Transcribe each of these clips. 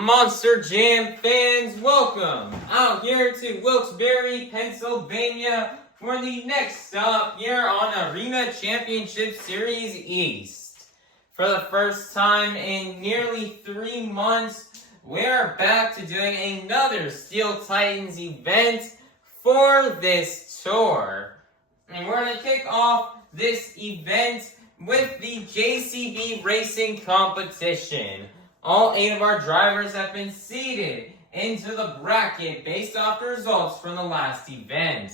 Monster Jam fans, welcome out here to Wilkes Barre, Pennsylvania for the next stop here on Arena Championship Series East. For the first time in nearly 3 months, we're back to doing another Steel Titans event for this tour. And we're going to kick off this event with the JCB Racing Competition. All 8 of our drivers have been seeded into the bracket based off the results from the last event.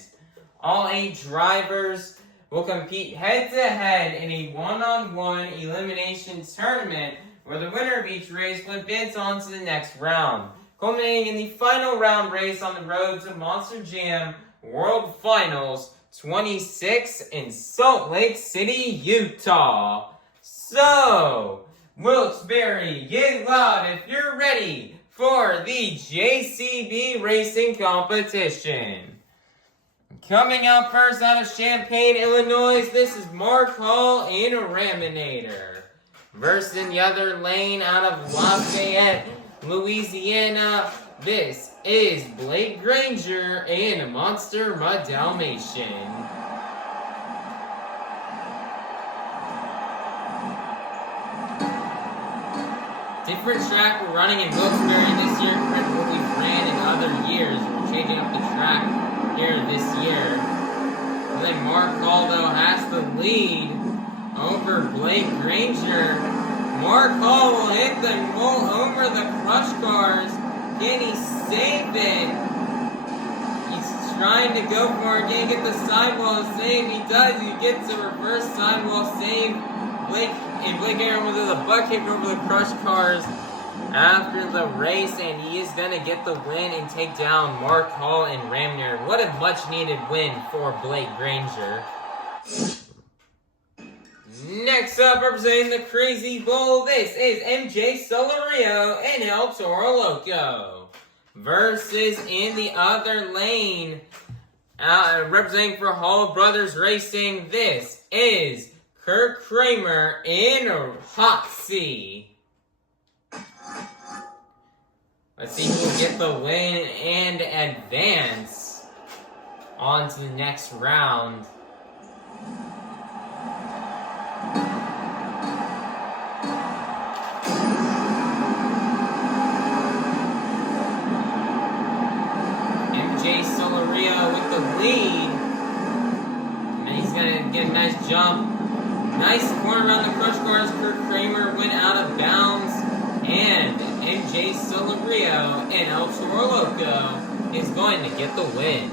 All 8 drivers will compete head-to-head in a one-on-one elimination tournament where the winner of each race will advance on to the next round, culminating in the final round race on the road to Monster Jam World Finals 26 in Salt Lake City, Utah. So, Wilkes Barre, get loud if you're ready for the JCB Racing Competition. Coming out first out of Champaign, Illinois, this is Mark Hall in Raminator. Versus in the other lane out of Lafayette, Louisiana, this is Blake Granger in Monster Dalmatian. Different track we're running in Wilkes Barre this year compared to what we've ran in other years. We're changing up the track here this year. And then Mark Hall, though, has the lead over Blake Granger. Mark Hall will hit the roll over the crush cars. Can he save it? He's trying to go for it. Can't get the sidewall save. He does. He gets a reverse sidewall save. Blake Aaron will do the butt kick over the crush cars after the race, and he is going to get the win and take down Mark Hall and Rammunition. What a much-needed win for Blake Granger. Next up, representing the Crazy Bull, this is MJ Solorio and El Toro Loco. Versus in the other lane, representing for Hall Brothers Racing, this is Kraehmer in Ochs. Let's see who will get the win and advance on to the next round. MJ Solorio with the lead. And he's going to get a nice jump. Nice corner around the crush cars. Kraehmer went out of bounds. And MJ Solorio and El Toro Loco is going to get the win.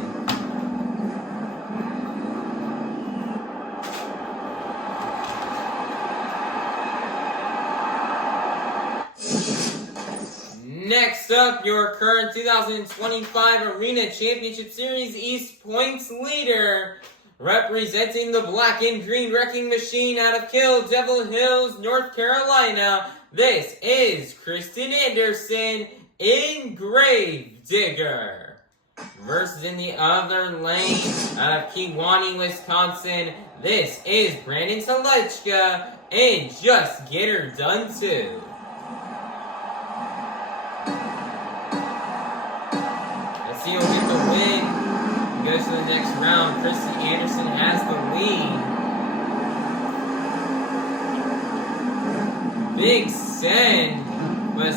Next up, your current 2025 Arena Championship Series East points leader, representing the black and green wrecking machine out of Kill Devil Hills, North Carolina. This is Krysten Anderson in Gravedigger. Versus in the other lane out of Kewanee, Wisconsin, this is Brandan Tulachka in Just Get Her Done Too. Let's see who'll get the win. Goes to the next round. Krysten Anderson has the lead. Big send, but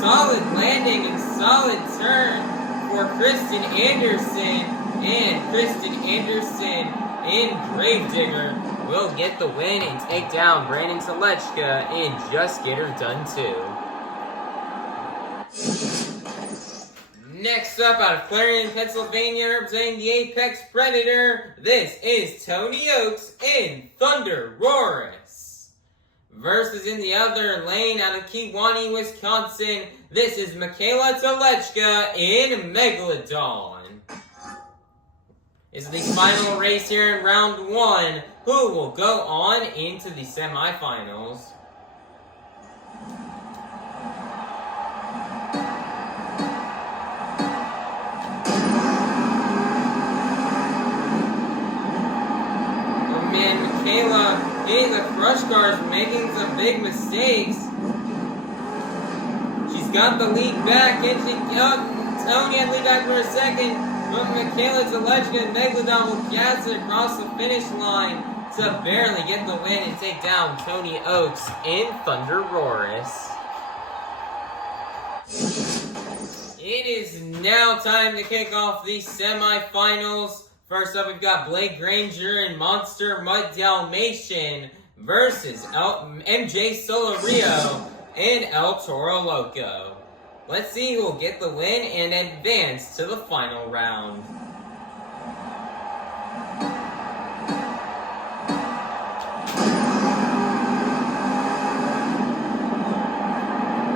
solid landing and solid turn for Krysten Anderson. And Krysten Anderson in Gravedigger will get the win and take down Brandan Tulachka and Just Get Her Done Too. Next up, out of Clarion, Pennsylvania, representing the Apex Predator, this is Tony Ochs in ThunderROARus. Versus in the other lane, out of Kewanee, Wisconsin, this is Mikayla Tulachka in Megalodon. This is the final race here in round 1. Who will go on into the semifinals? Mikayla hitting the crush cars, making some big mistakes. She's got the lead back, and Tony had the lead back for a second, but Mikayla, Tulachka, and Megalodon will gas it across the finish line to barely get the win and take down Tony Ochs in ThunderROARus. It is now time to kick off the semifinals. First up, we've got Granger and Mutt Dalmatian versus MJ Solorio and Toro Loco. Let's see who will get the win and advance to the final round.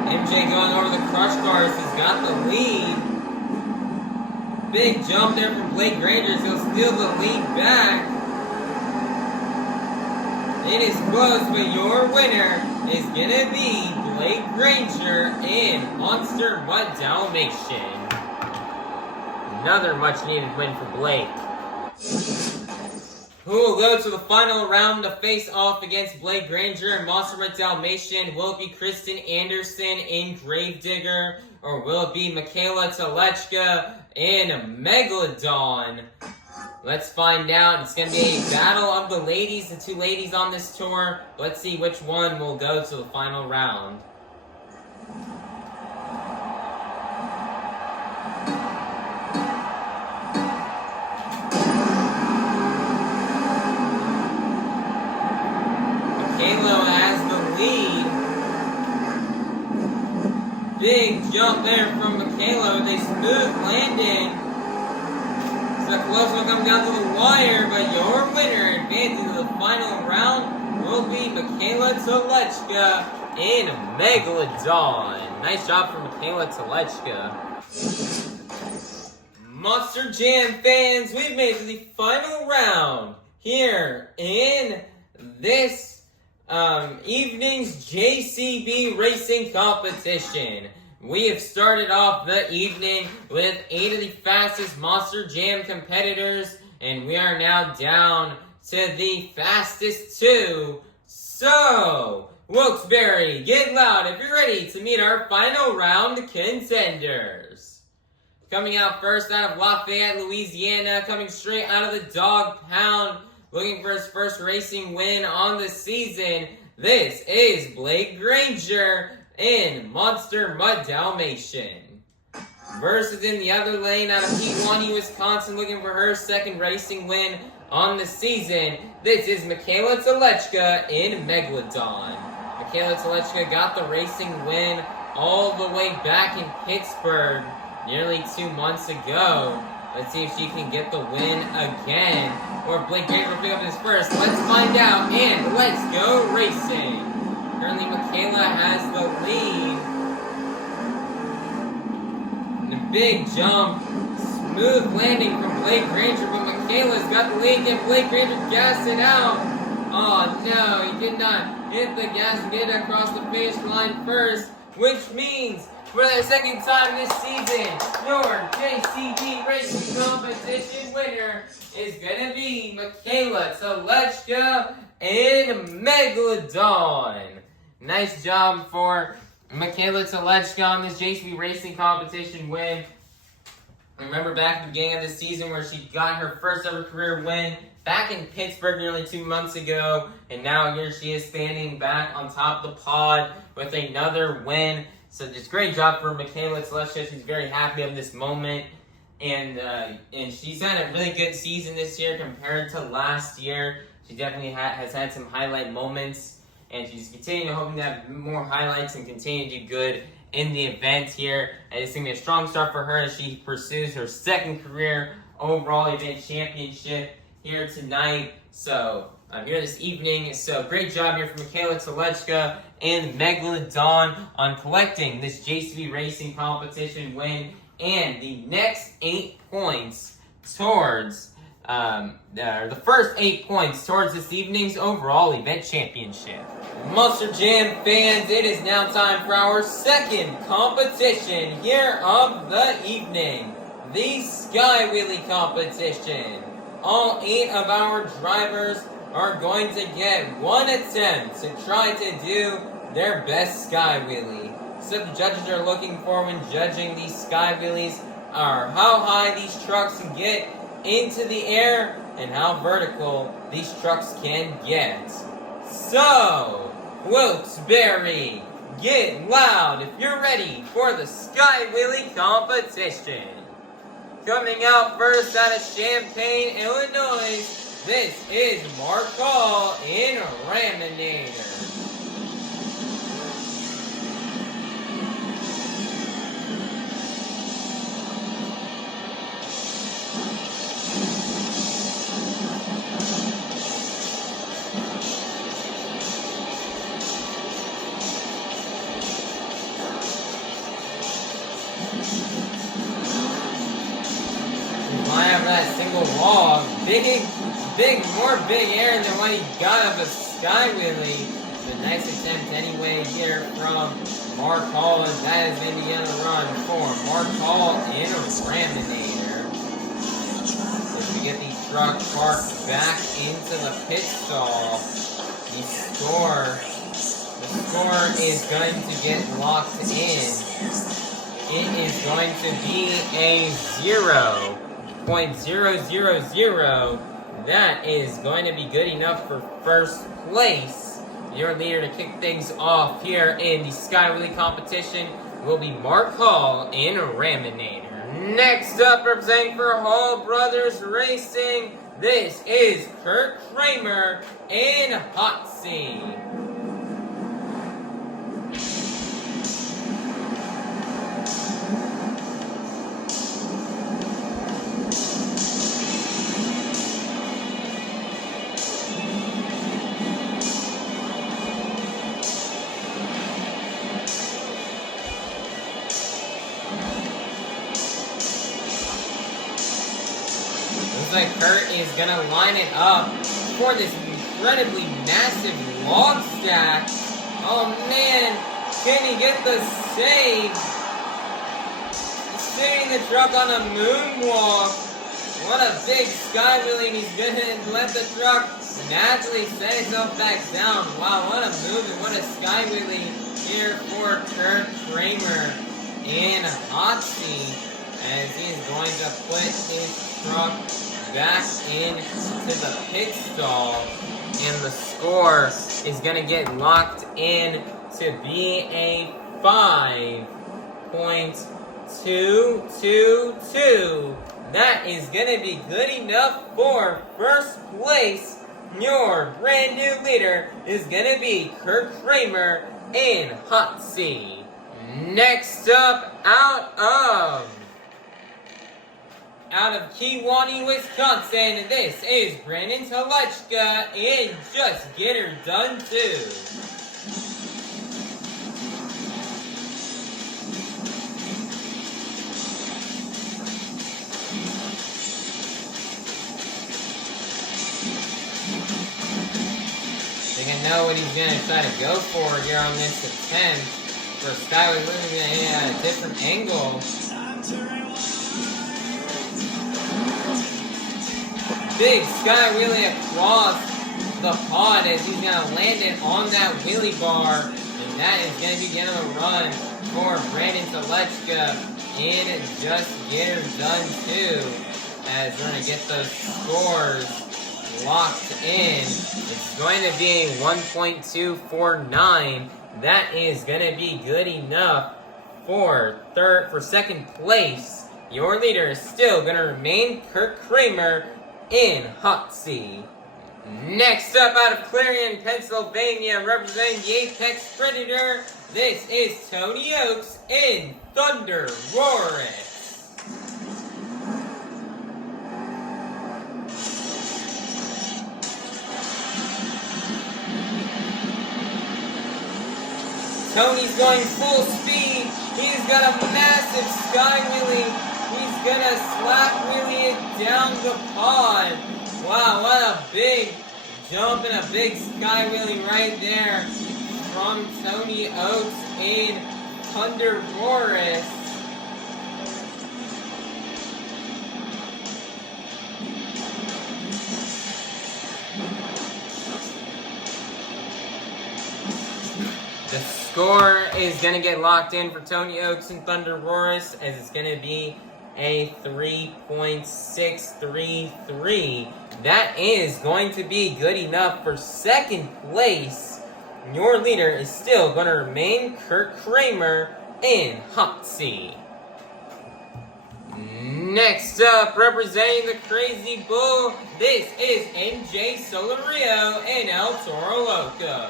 MJ going over the crush cars, he's got the lead. Big jump there from Granger, so he'll steal the lead back. It is close, but your winner is gonna be Granger and Mutt Dalmatian. Another much needed win for Blake. Who will go to the final round to face off against Granger and Mutt Dalmatian? Will it be Krysten Anderson and Gravedigger, or will it be Mikayla, Tulachka, and Megalodon? Let's find out. It's going to be a battle of the ladies, the two ladies on this tour. Let's see which one will go to the final round. Mikayla has the lead. Big jump there from Mikayla with a smooth landing. The close one comes down to the wire, but your winner advancing to the final round will be Mikayla, Tulachka and Megalodon. Nice job for Mikayla, Tulachka. Monster Jam fans, we've made it to the final round here in this evening's JCB racing competition. We have started off the evening with 8 of the fastest Monster Jam competitors, and we are now down to the fastest 2. So, Wilkes Barre, get loud if you're ready to meet our final round contenders. Coming out first out of Lafayette, Louisiana, coming straight out of the dog pound, looking for his first racing win on the season. This is Granger and Mutt Dalmatian. Versus in the other lane out of Pewaukee, Wisconsin, looking for her second racing win on the season. This is Mikayla, Tulachka and Megalodon. Mikayla Tulachka got the racing win all the way back in Pittsburgh nearly 2 months ago. Let's see if she can get the win again, or Granger will pick up his first. Let's find out, and let's go racing. Currently, Mikayla has the lead. And a big jump. Smooth landing from Granger, but Mikayla's got the lead. And Granger gassed it out. Oh no, he did not hit the gas and get across the finish line first, which means for the second time this season, your JCB racing competition winner is gonna be Mikayla, Tulachka, and Megalodon. Nice job for Mikayla Tulachka on this JCB racing competition win. Remember back at the beginning of the season where she got her first ever career win back in Pittsburgh nearly 2 months ago, and now here she is standing back on top of the pod with another win. So just great job for Mikayla Tulachka. She's very happy of this moment, and she's had a really good season this year compared to last year. She definitely has had some highlight moments, and she's continuing hoping to have more highlights and continue to do good in the event here. And it's going to be a strong start for her as she pursues her second career overall event championship here tonight. So I'm here this evening. So great job here for Mikayla Tulachka and Megalodon on collecting this JCB racing competition win and the next 8 points towards the first 8 points towards this evening's overall event championship. Monster Jam fans, it is now time for our second competition here of the evening, the Sky Wheelie competition. All 8 of our drivers are going to get 1 attempt to try to do their best Sky Wheelie. stuff the judges are looking for when judging these sky wheelies are how high these trucks can get into the air and how vertical these trucks can get. So, Wilkes Barre, get loud if you're ready for the sky wheelie competition. Coming out first out of Champaign, Illinois, this is Mark Hall in Raminator. That single wall, more big air than what he got of a sky wheelie. The nice attempt anyway here from Mark Hall, and that is going to be on the run for Mark Hall in a Raminator. If we get the truck parked back into the pit stall, the score is going to get locked in. It is going to be a 0.000. That is going to be good enough for first place. Your leader to kick things off here in the Sky Wheelie competition will be Mark Hall in a Raminator. Next up, representing for Hall Brothers Racing, this is Kraehmer in Hot Seat. Looks like Kurt is gonna line it up for this incredibly massive log stack. Oh man, can he get the save? He's sitting the truck on a moonwalk. What a big sky wheelie, and he's gonna let the truck naturally set itself back down. Wow, what a move and what a sky wheelie here for Kraehmer in hot seat, as he's going to put his truck back into the pit stall, and the score is going to get locked in to be a 5.222. That is going to be good enough for first place. Your brand new leader is going to be Kraehmer in hot seat. Next up, out of Kewanee, Wisconsin, this is Brandan Tulachka in Just Get Her Done Too. I think I know what he's going to try to go for here on this attempt. For Skyler losing a different angle. Big sky wheelie across the pod as he's going to land it on that wheelie bar. And that is going to be the end of the run for Brandan Tulachka in Just Get Her Done Too. As we're going to get those scores locked in. It's going to be a 1.249. That is going to be good enough for second place. Your leader is still going to remain Kraehmer in hot seat. Next up, out of Clarion, Pennsylvania, representing the Apex Predator, this is Tony Ochs in ThunderROARus. Tony's going full speed. He's got a massive sky wheelie. He's gonna slap wheelie it down the pod. Wow, what a big jump and a big sky wheelie right there from Tony Ochs in ThunderROARus. The score is going to get locked in for Tony Ochs and ThunderROARus, as it's going to be a 3.633. That is going to be good enough for second place. Your leader is still going to remain Kraehmer in hot seat. Next up, representing the Crazy Bull, this is MJ Solorio and El Toro Loco.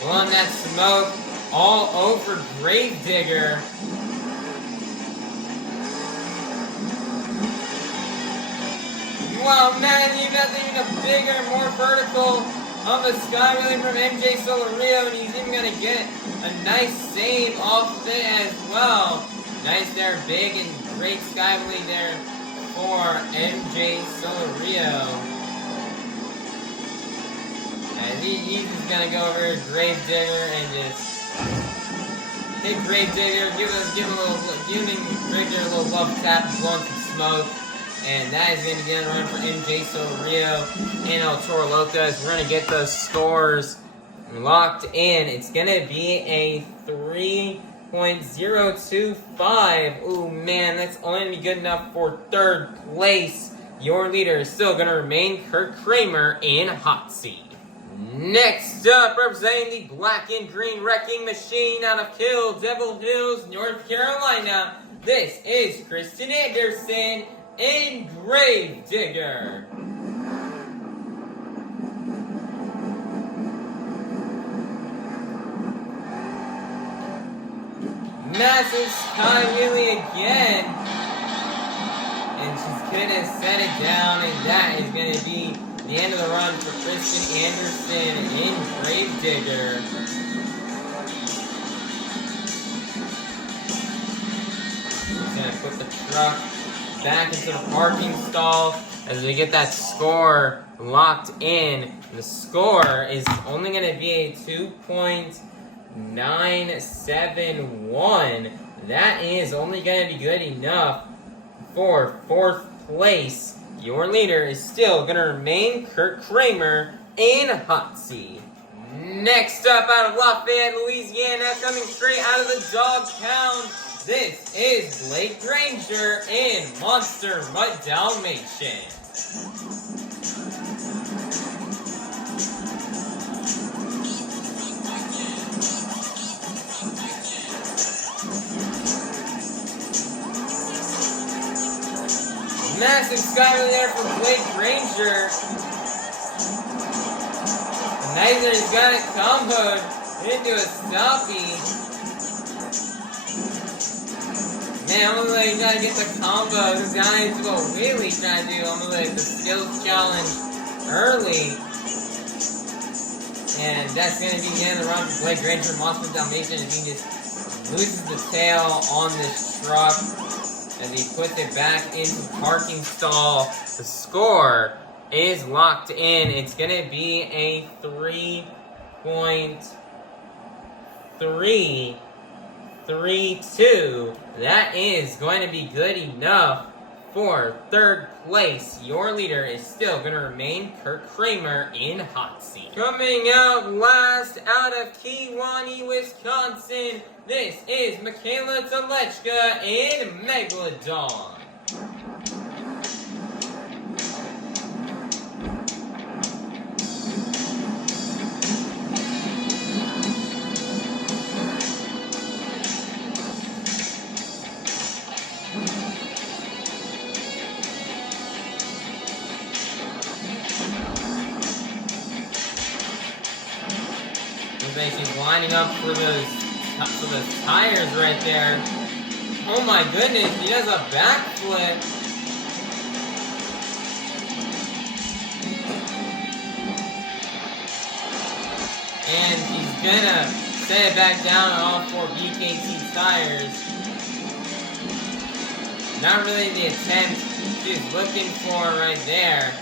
Blowing that smoke all over Granger. Wow, man, you got even a bigger, more vertical of a sky wheelie from MJ Solorio, and he's even going to get a nice save off of it as well. Nice there, big and great sky wheelie there for MJ Solorio. And he's just going to go over here, Granger, and just hit Granger, give Granger a little love tap, blowing some smoke. And that is going to get a run for MJ Solorio and El Toro Loco, as we're going to get those scores locked in. It's going to be a 3.025. Ooh, man, that's only going to be good enough for third place. Your leader is still going to remain Kraehmer in hot seat. Next up, representing the black and green wrecking machine out of Devil Hills, North Carolina, this is Krysten Anderson and Granger. Massive sky wheelie again. And she's gonna set it down, and that is gonna be the end of the run for Krysten Anderson and Granger. She's gonna put the truck back into the parking stall as we get that score locked in. The score is only going to be a 2.971. That is only going to be good enough for fourth place. Your leader is still going to remain Kraehmer in hot seat. Next up, out of Lafayette, Louisiana, coming straight out of the dog pound, this is Granger and Monster Mutt Dalmatian. Massive sky there for Granger. Nicer's got it comboed into a stoppie. Man, I'm gonna let you gotta get the combo. This guy needs to go wheelie trying to do. I'm gonna let the skills challenge early. And that's gonna be the end of the run for Granger, Monster Dalmatian, as he just loses the tail on this truck as he puts it back into the parking stall. The score is locked in. It's gonna be a 3.332. That is going to be good enough for third place. Your leader is still going to remain Kraehmer in hot seat. Coming out last out of Kewaunee, Wisconsin, this is Mikayla, Tulachka, and Megalodon. She's lining up for those tires right there. Oh my goodness, he does a backflip. And he's gonna set it back down on all four BKT tires. Not really the attempt she's looking for right there.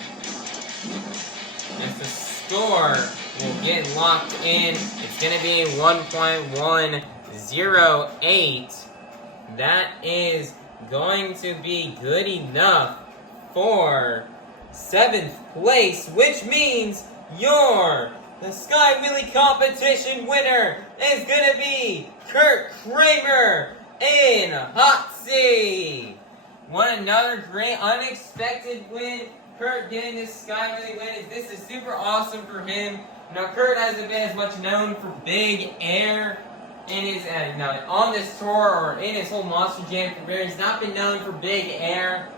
As the score will get locked in, it's going to be 1.108. That is going to be good enough for 7th place, which means the Sky Wheelie Competition winner is gonna be Kraehmer in Hot Seat. Another great unexpected win. Kurt getting this Sky Wheelie win. This is super awesome for him. Now, Kurt hasn't been as much known for big air in his, on this tour or in his whole Monster Jam career. He's not been known for big air.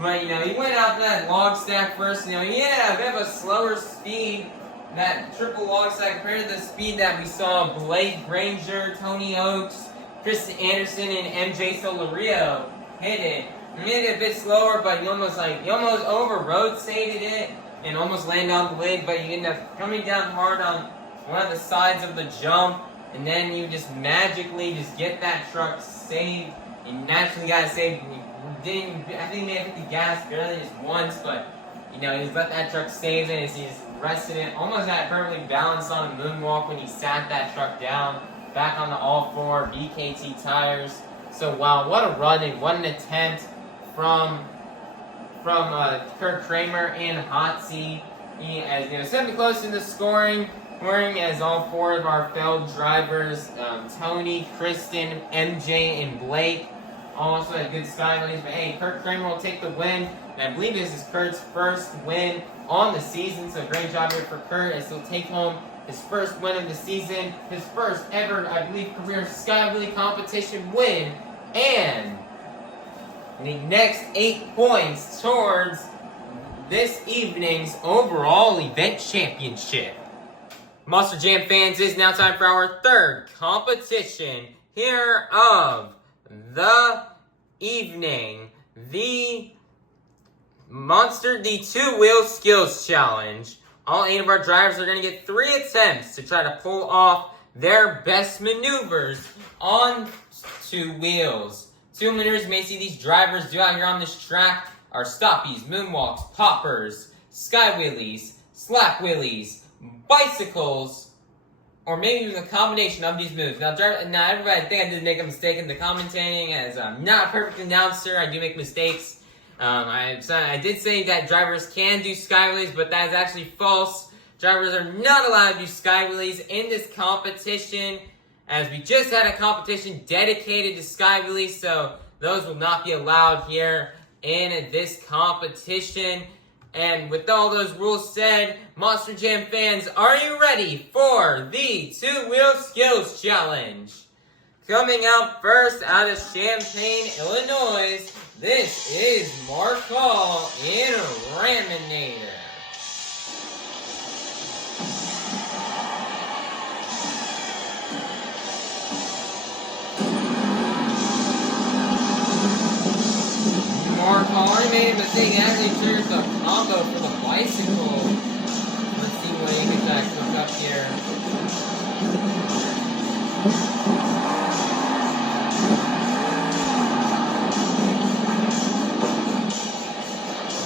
But, he went out to that log stack first. He had a bit of a slower speed. That triple log stack compared to the speed that we saw Blake Granger, Tony Ochs, Krysten Anderson, and MJ Solorio hit it. He made it a bit slower, but he almost over-road stated it and almost landed on the lid, but you end up coming down hard on one of the sides of the jump, and then you just magically just get that truck saved. You naturally got saved. I think he may have hit the gas barely just once, but he just let that truck save it as he just rested it. Almost had it perfectly balanced on a moonwalk when he sat that truck down back on the all-4 BKT tires. So wow, what a run and what an attempt from Kurt Kraehmer in Hot Seat. He has semi close to the scoring as all 4 of our failed drivers, Tony, Krysten, MJ, and Blake, also had good Sky Wheelies. But hey, Kurt Kraehmer will take the win. And I believe this is Kurt's first win on the season, so great job here for Kurt as he'll take home his first win of the season, his first ever, I believe, career Sky Wheelie Competition win, and the next 8 points towards this evening's overall event championship. Monster Jam fans, it is now time for our 3rd competition here of the evening. The 2-Wheel Skills Challenge. All 8 of our drivers are going to get 3 attempts to try to pull off their best maneuvers on 2 wheels. 2 maneuvers you may see these drivers do out here on this track are stoppies, moonwalks, poppers, sky wheelies, slap wheelies, bicycles, or maybe even a combination of these moves. Now everybody, I think I did make a mistake in the commentating, as I'm not a perfect announcer. I do make mistakes. I did say that drivers can do sky wheelies, but that is actually false. Drivers are not allowed to do sky wheelies in this competition, as we just had a competition dedicated to sky wheelies, so those will not be allowed here in this competition. And with all those rules said, Monster Jam fans, are you ready for the 2-Wheel Skills Challenge? Coming out first out of Champaign, Illinois, this is Mark Hall in Raminator. Mark Hall already made a mistake. He actually triggers the combo for the bicycle. Let's see what he can try to cook up here.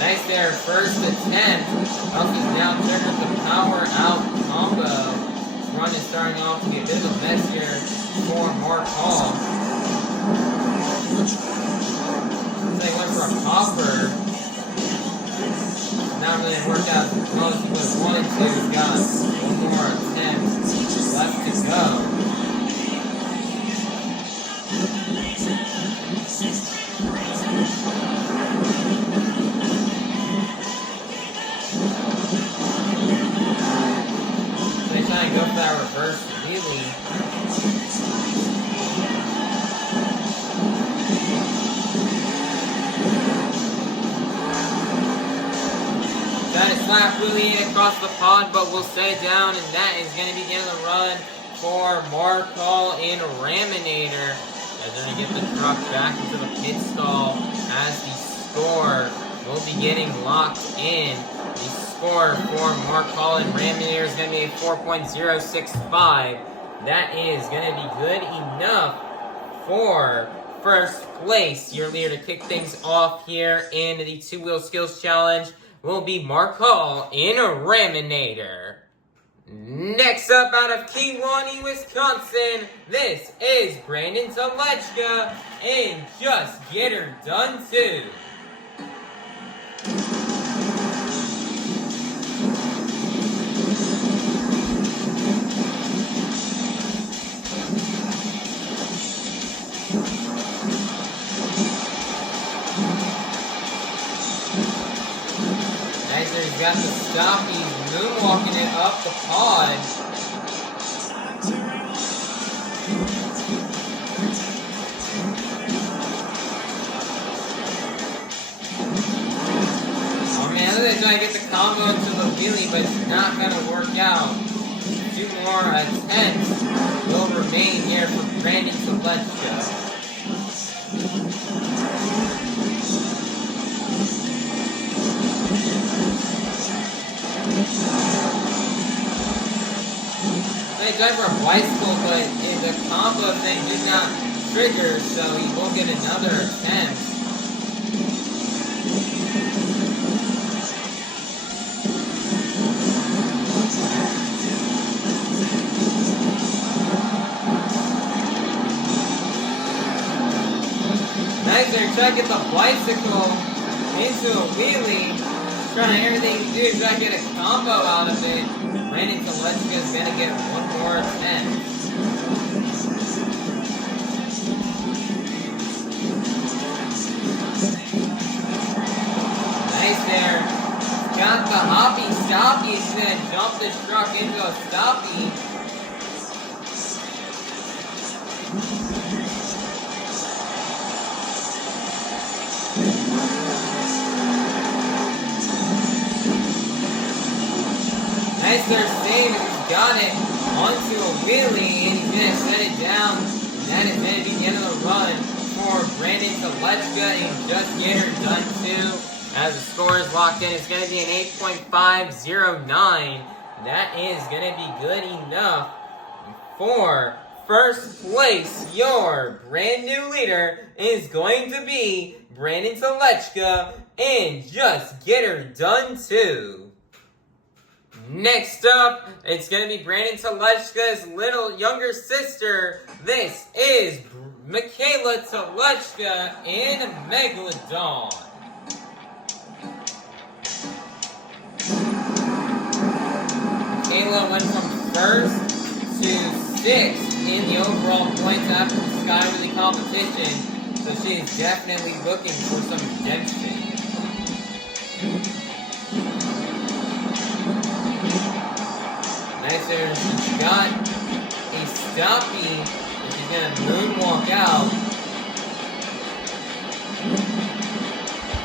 Nice there, first attempt. Ochs is now triggered the power out combo. This run is starting off to be a bit of a mess here for Mark Hall. They went for a popper. Not really worked out as well as he would have wanted to. He's got one more attempt left to go. They try and go for that reverse wheelie. That is slap wheelie across the pod, but we'll set it down, and that is going to be the end of the run for Mark Hall in Raminator. As they're going to get the truck back into the pit stall as the score will be getting locked in. The score for Mark Hall in Raminator is going to be a 4.065. That is going to be good enough for first place. Your leader to kick things off here in the 2-Wheel Skills Challenge will be Mark Hall in a Raminator. Next up, out of Kewanee, Wisconsin, this is Brandan Tulachka, and Just Get Her Done Too. He's got the stop, he's moonwalking it up the pod. Oh man, look at that, trying to get the combo into the wheelie, but it's not going to work out. 2 more attempts will remain here for Brandan Tulachka. They tried for a bicycle, but the combo thing did not trigger, so he will get another attempt. Nice there, trying to get the bicycle into a wheelie. Trying everything to do is try to get a combo out of it. Brandan Tulachka is going to get 1 more attempt. Nice there. Got the hoppy stoppy. He's going to dump this truck into a stoppy. Nice there, save, and he's got it onto a wheelie, and he's going to set it down. That is going to be the end of the run for Brandan Tulachka, and Just Get Her Done Too. As the score is locked in, it's going to be an 8.509. That is going to be good enough for first place. Your brand new leader is going to be Brandan Tulachka, and Just Get Her Done Too. Next up, it's going to be Brandan Tulachka's little younger sister. This is Mikayla Tulachka in Megalodon. Mikayla went from 1st to 6th in the overall points after the Sky Wheelie competition, so she is definitely looking for some redemption. Nice there, she's got a stoppy, and she's going to moonwalk out.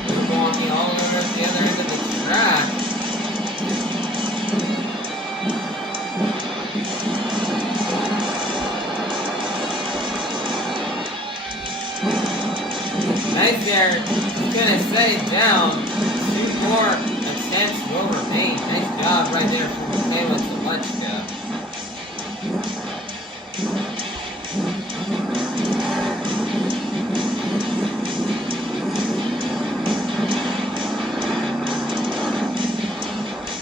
Moonwalking all over the other end of the track. Nice there, she's going to set it down. 2 more attempts will remain. Nice job right there from Mikayla Tulachka.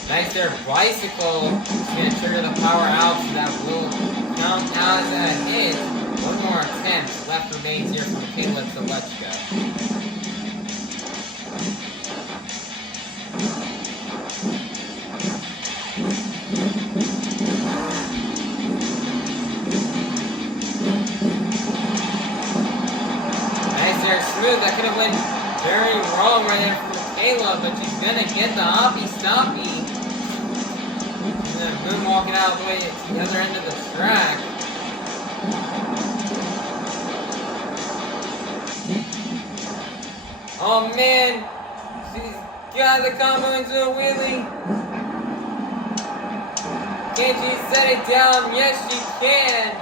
Nice there, bicycle. She's going to trigger the power out, so that will count as a hit. 1 more attempt left remains here from Mikayla Tulachka. Smooth. That could have went very wrong right there for Mikayla, but she's gonna get the hoppy stoppy. And then moonwalking out the way to the other end of the track. Oh man, she's got the combo into a wheelie. Can she set it down? Yes, she can.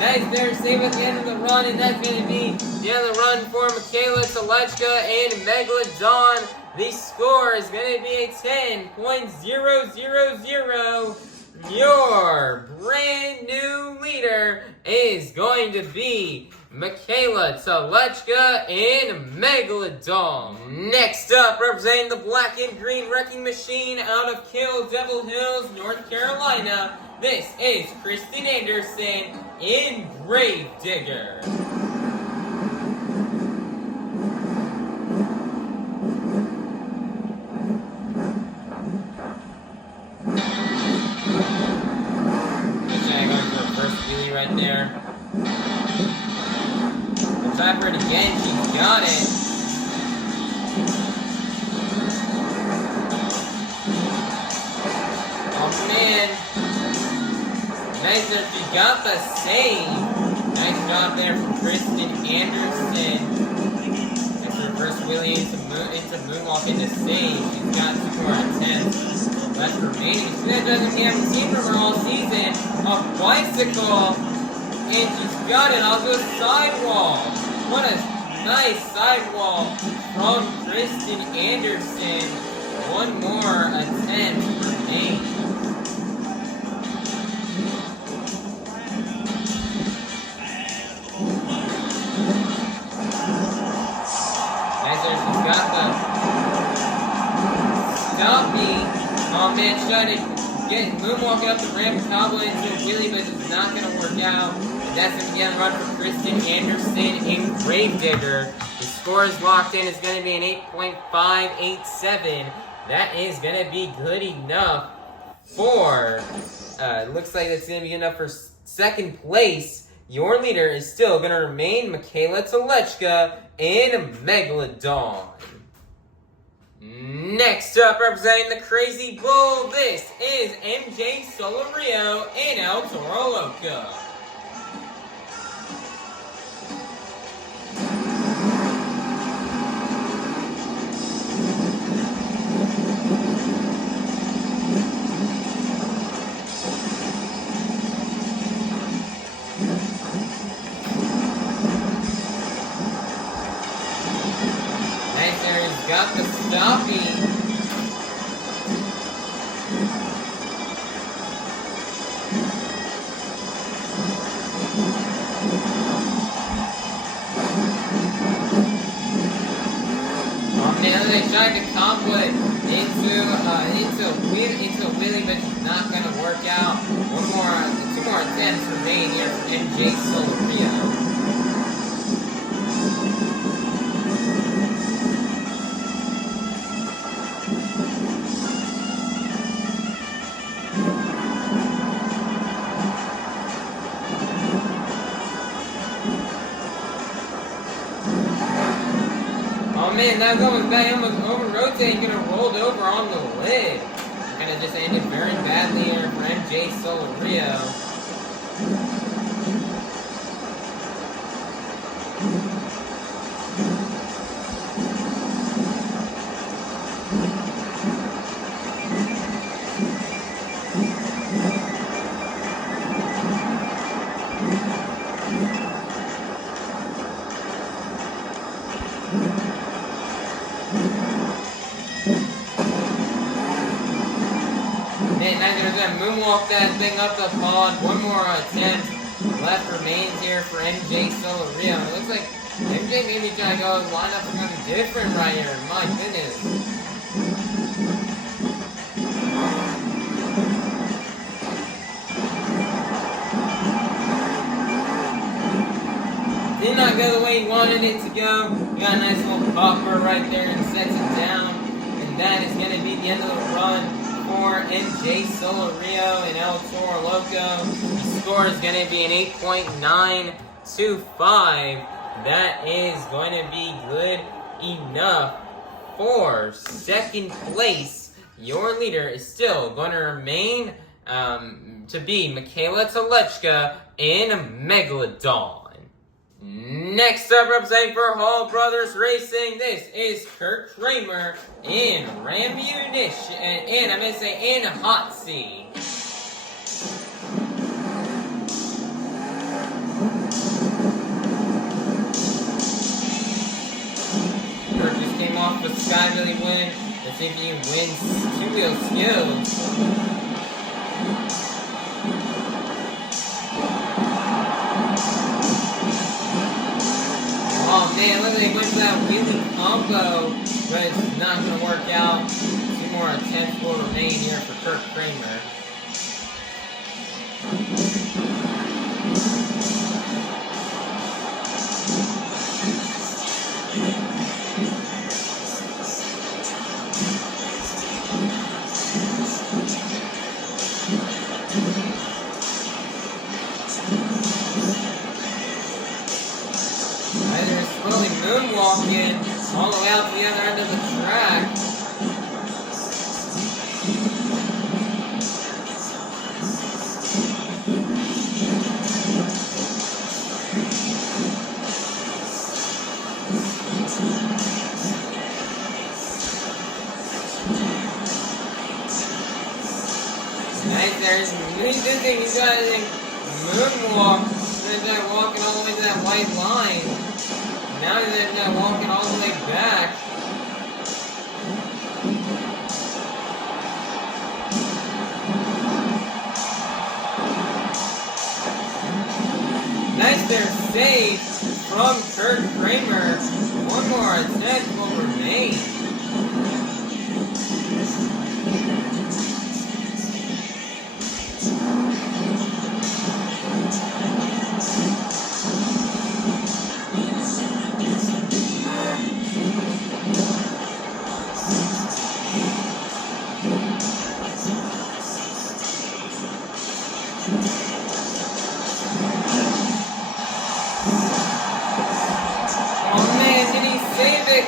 Nice there, save at the end of the run, and that's going to be the end of the run for Mikayla Tulachka and Megalodon. The score is going to be a 10.000. Your brand new leader is going to be Mikayla, Tulachka, and Megalodon. Next up, representing the black and green wrecking machine out of Kill Devil Hills, North Carolina, this is Krysten Anderson in Gravedigger. Right there. We'll try for it again. She got it. Oh man. Nice there. She got the save. Nice job there from Krysten Anderson. That's her first wheelie into moonwalk into save. She's got 2 more attempts left remaining. She doesn't we haven't seen from her all season. A bicycle. And she's got it on the sidewall. What a nice sidewall from Krysten Anderson. 1 more attempt remains. Nice there, she's got the stop me. Oh man, trying to get moonwalking up the ramp, cobble into a wheelie, but it's not going to work out. That's going to be on the run for Krysten Anderson in Gravedigger. The score is locked in. It's going to be an 8.587. That is going to be good enough for, looks like it's going to be enough for second place. Your leader is still going to remain Mikayla, Tulachka, and Megalodon. Next up, representing the Crazy Bull, this is MJ Solorio and El Toro Loco. Nice there, he's got the stopping. They tried to combo it into a wheelie, but it's not going to work out. 2 more attempts remain here for MJ Solorio. Man, that going back, almost over-rotating, gonna rolled over on the lid. Kinda just ended very badly here for MJ Solorio. Moonwalk that thing up the pond. 1 more attempt left remains here for MJ Solorio. It looks like MJ maybe trying to go line up for something different right here. My goodness. Did not go the way he wanted it to go. We got a nice little buffer right there and sets it down. And that is going to be the end of the run for MJ Solorio and El Toro Loco. The score is going to be an 8.925. That is going to be good enough for second place. Your leader is still going to remain to be Mikayla, Tulachka, and Megalodon. Next up, representing for Hall Brothers Racing, this is Kraehmer in Rammunition, and I'm going to say in Hot Seat. Kurt just came off the Sky Really win. Let's see if he wins 2-wheel skills. man, look like he went for that wheelie combo, but it's not going to work out. 2 more attempts will remain here for Kraehmer. Moonwalking all the way out to the other end of the track. Nice there. He's got a moonwalk. He's walking all the way to that white line. Now they're walking all the way back. Nice there, save from Kraehmer. 1 more attempt will remain.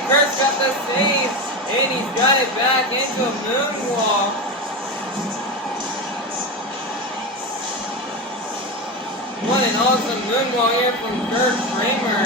Kurt's got the save, and he's got it back into a moonwalk. What an awesome moonwalk here from Kraehmer.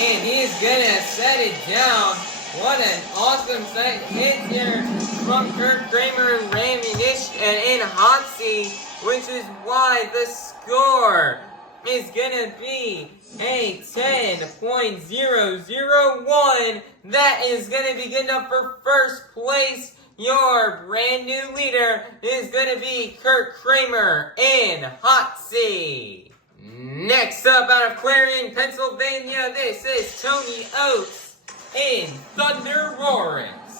And he's gonna set it down. What an awesome hit here from Kraehmer and Rammunition and Hot Seat, which is why the score is gonna be a 10.001. That is gonna be good enough for first place. Your brand new leader is gonna be Kraehmer in Hot Seat. Next up, out of Clarion, Pennsylvania, this is Tony Ochs in ThunderROARus.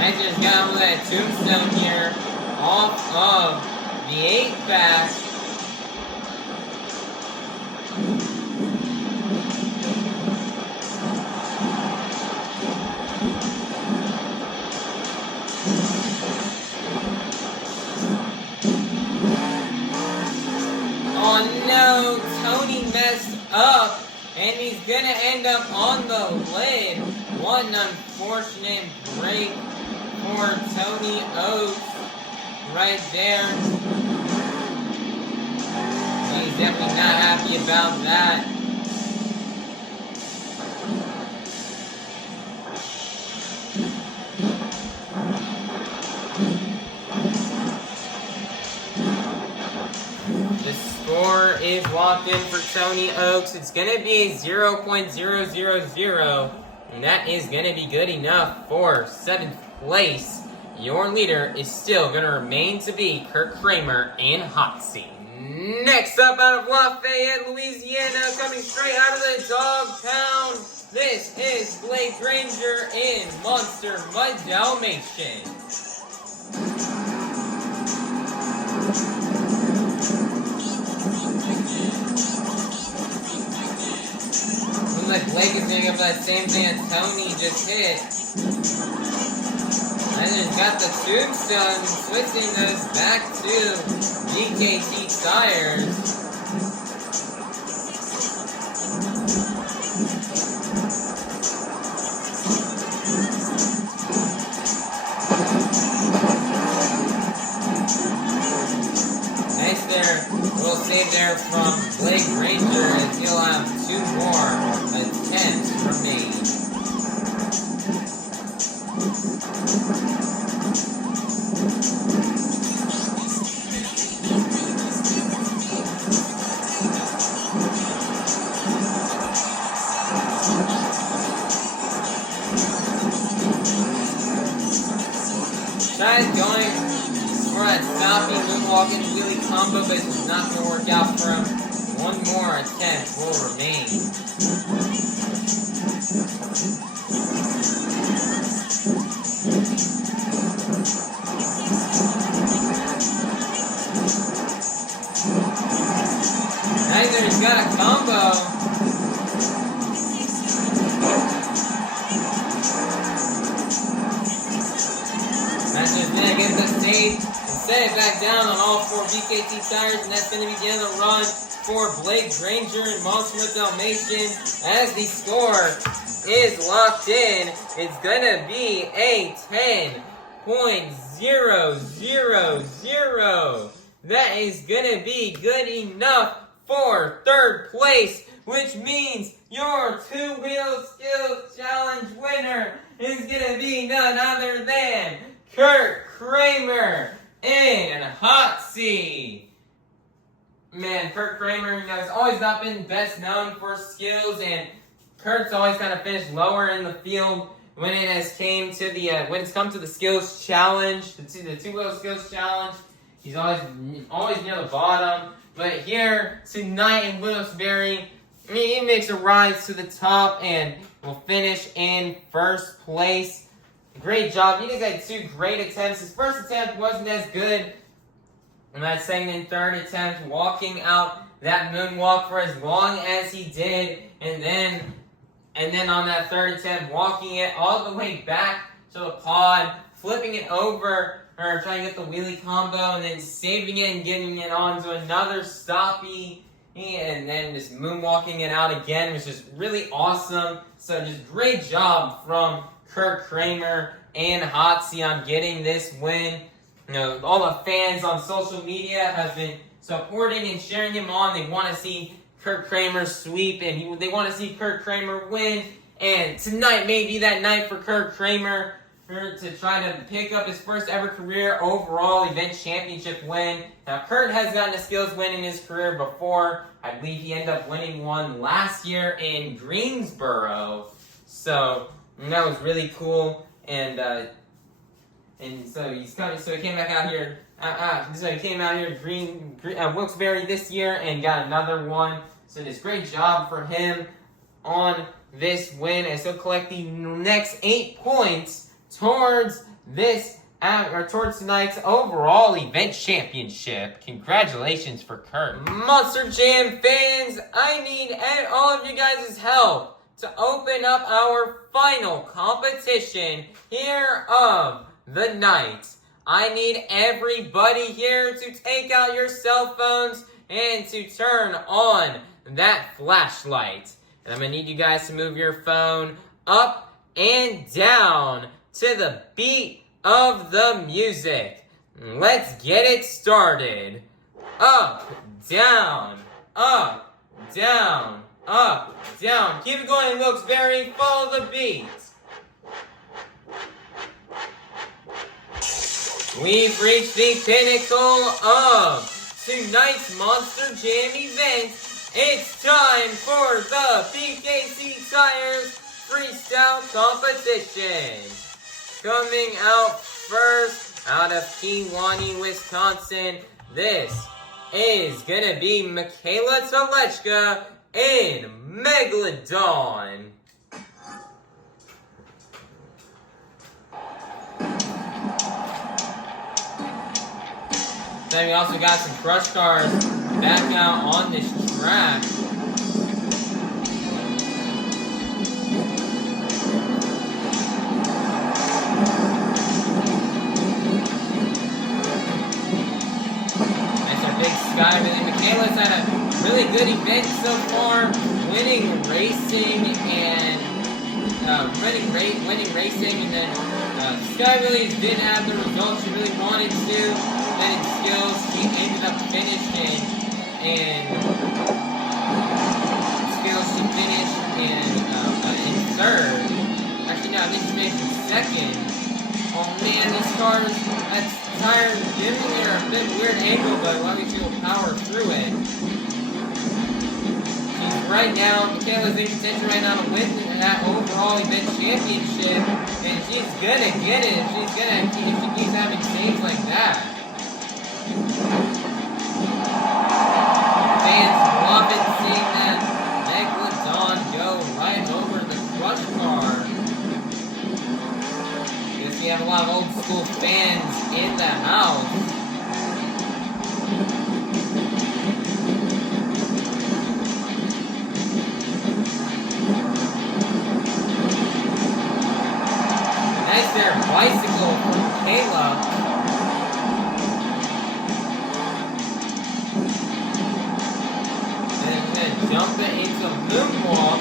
I just got over that tombstone here off of the 8-back. Oh no, Tony messed up, and he's gonna end up on the lid. What an unfortunate break for Tony Ochs right there. He's definitely not happy about that. The score is locked in for Tony Ochs. It's going to be a 0.000, and that is going to be good enough for 7th place. Your leader is still going to remain to be Kraehmer in Hot Seat. Next up, out of Lafayette, Louisiana, coming straight out of the dog pound, this is Granger in Monster Mutt Dalmatian. Looks like Blake is doing up that same thing that Tony just hit. And then got the tombstone, switching those back to DKT tires. Nice there, little save there from Blake Granger, as he'll have 2 more attempts remaining. Tries going for that stopping, moonwalking, wheelie combo, but it's not going to work out for him. One more attempt will remain. Neither he's got a combo. That's just gonna get the stage and set it back down on all four BKT tires, and that's gonna begin the run for Blake Granger and Monster Dalmatian as the score is locked in. It's gonna be a 10.000. That is gonna be good enough for third place, which means your two-wheel skills challenge winner is gonna be none other than Kraehmer and Ochs. Man, Kraehmer has always not been best known for skills, and Kurt's always kind of finished lower in the field when it has came to the when it's come to the skills challenge, the two-wheel skills challenge. He's always near the bottom. But here tonight in Wilkes Barre, he makes a rise to the top and will finish in first place. Great job. You guys had two great attempts. His first attempt wasn't as good. And that second and third attempt, walking out that moonwalk for as long as he did. And then on that third attempt, walking it all the way back to the pod, flipping it over, or trying to get the wheelie combo, and then saving it and getting it onto another stoppie, and then just moonwalking it out again, which is really awesome. So just great job from Kraehmer and Ochs on getting this win. You know, all the fans on social media have been supporting and cheering him on. They want to see Kraehmer sweep, and they want to see Kraehmer win. And tonight may be that night for Kraehmer to try to pick up his first ever career overall event championship win. Now, Kurt has gotten a skills win in his career before. I believe he ended up winning one last year in Greensboro. So that was really cool. And so he's coming. So he came back out here. So he came out here Wilkes Barre this year and got another one. So just great job for him on this win, and so collect the next 8 points towards towards tonight's overall event championship. Congratulations for Kurt. Monster Jam fans, I need all of you guys' help to open up our final competition here of the night. I need everybody here to take out your cell phones and to turn on that flashlight. And I'm going to need you guys to move your phone up and down to the beat of the music. Let's get it started. Up, down, up, down, up, down. Keep it going, Wilkes Barre. Follow the beat. We've reached the pinnacle of tonight's Monster Jam event. It's time for the BKT Tires Freestyle Competition. Coming out first, out of Kewanee, Wisconsin, this is gonna be Mikayla Tulachka in Megalodon. Then we also got some crush cars back out on this track. Sky, really. Mikayla's had a really good event so far, winning racing and winning racing, and then Sky really didn't have the results she really wanted to. Then in skills, she ended up finishing in skills. She finished in third. Actually, no, I think she finished in second. Oh man, this car's that's tire giving her a bit weird angle, but let me feel power through it. She's right now, Mikayla's in contention right now to win that overall event championship, and she's gonna get it if she keeps having saves like that. Fans love it seeing that Megalodon go right over the crush car. Guess we have a lot of old school fans in the house. Nice there, bicycle for Mikayla. Jump it into a moonwalk.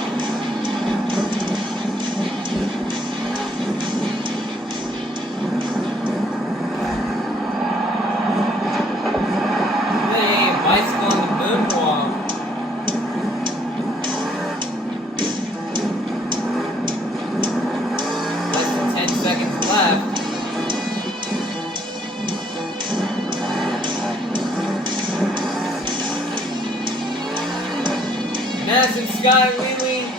Hey, bicycle on the moonwalk. Less than 10 seconds left. Massive Sky Wheelie.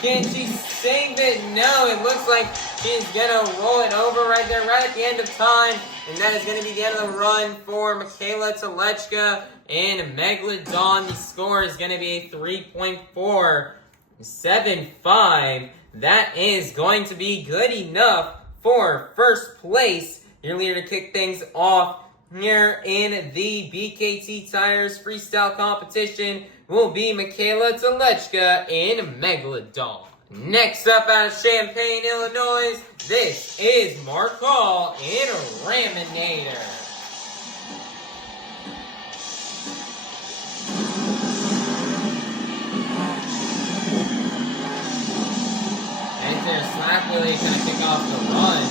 Can she save it? No, it looks like she's gonna roll it over right there, right at the end of time. And that is gonna be the end of the run for Mikayla, Tulachka, and Megalodon. The score is gonna be a 3.475. That is going to be good enough for first place. Your leader to kick things off here in the BKT Tires Freestyle Competition will be Mikayla, Tulachka, and Megalodon. Next up out of Champaign, Illinois, this is Markall and Raminator. And their slap wheelie kind of kick off the run.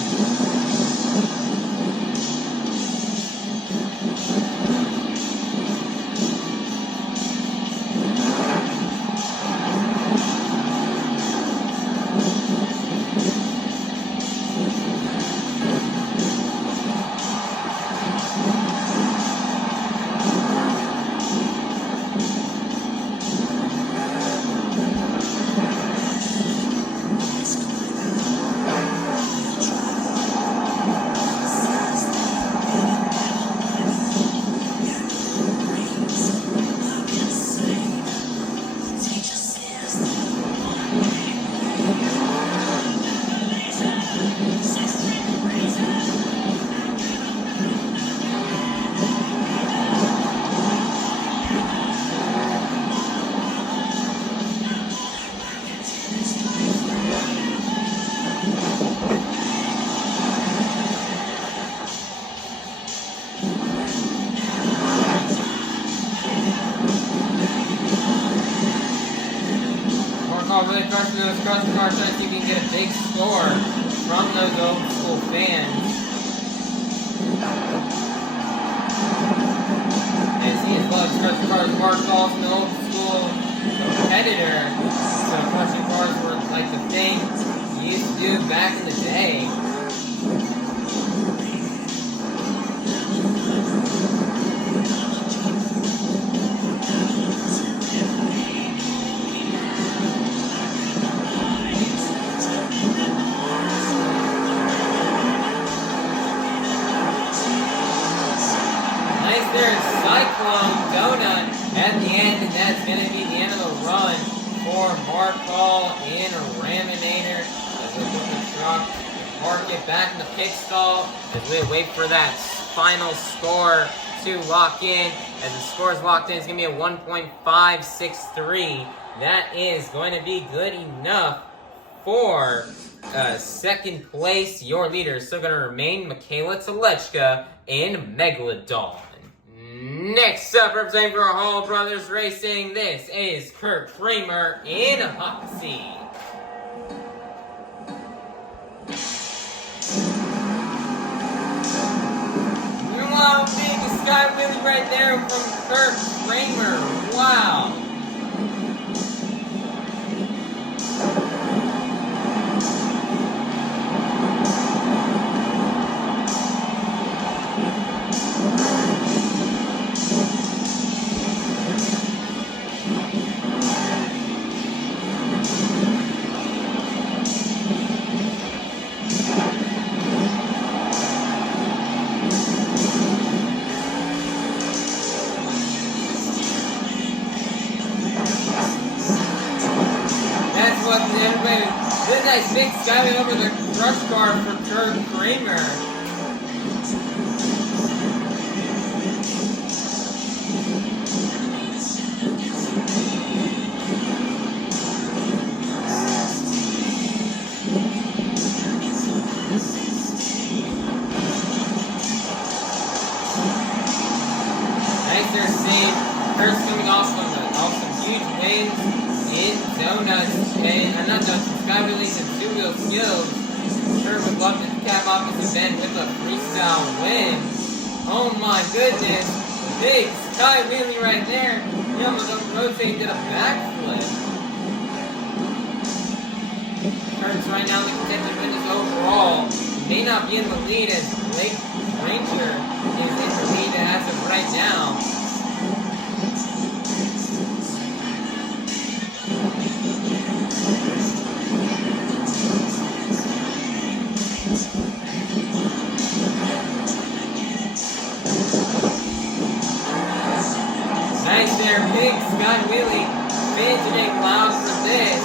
Really crushing those crush cars, trying to see if we can get a big score from those old school fans. As he as well as crush cars, Markall's an old school competitor. So crushing cars were like the thing you used to do back in the day. There's Cyclone Donut at the end, and that's going to be the end of the run for Markall and Raminator. As we put the truck, park it back in the pit stall as we wait for that final score to lock in. As the score is locked in, it's going to be a 1.563. That is going to be good enough for second place. Your leader is still going to remain Mikayla, Tulachka, and Megalodon. Next up, representing for Hall Brothers Racing, this is Kraehmer in Ochs. Wow, big sky wheelie right there from Kraehmer. Wow. luck to everybody. This nice big skyway over the crush bar for Kraehmer. First coming off some huge wins in donuts and not donuts, sky release and two-wheel skills. Sure would love to cap off this event with a freestyle win. Oh my goodness, big sky wheelie right there. He almost rotated, did a backflip. Hurts right now looking at the wins overall. May not be in the lead as Granger is in the lead as of right now. Nice there, big sky wheelie, fidgeting loud for this.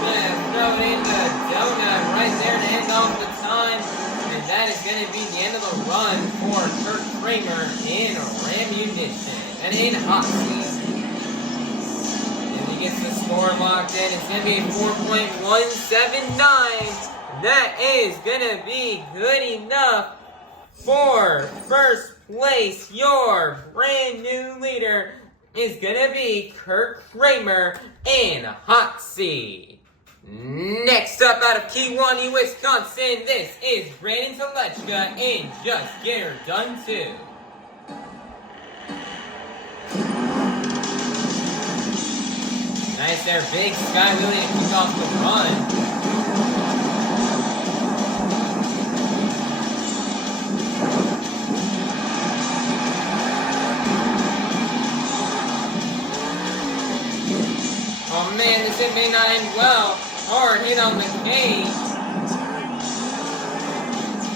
Gonna throw it into a donut right there to end off the time. And that is gonna be the end of the run for Kraehmer in Rammunition and in Ochs. And he gets the score locked in. It's gonna be 4.179. That is gonna be good enough for first place. Your brand new leader is gonna be Kraehmer in Ochs. Next up out of Kewanee, Wisconsin, this is Brandan Tulachka and Just Get Her Done Too. Nice there, big sky wheelie to kick off the run. Oh man, this hit may not end well. Hard hit on the cage.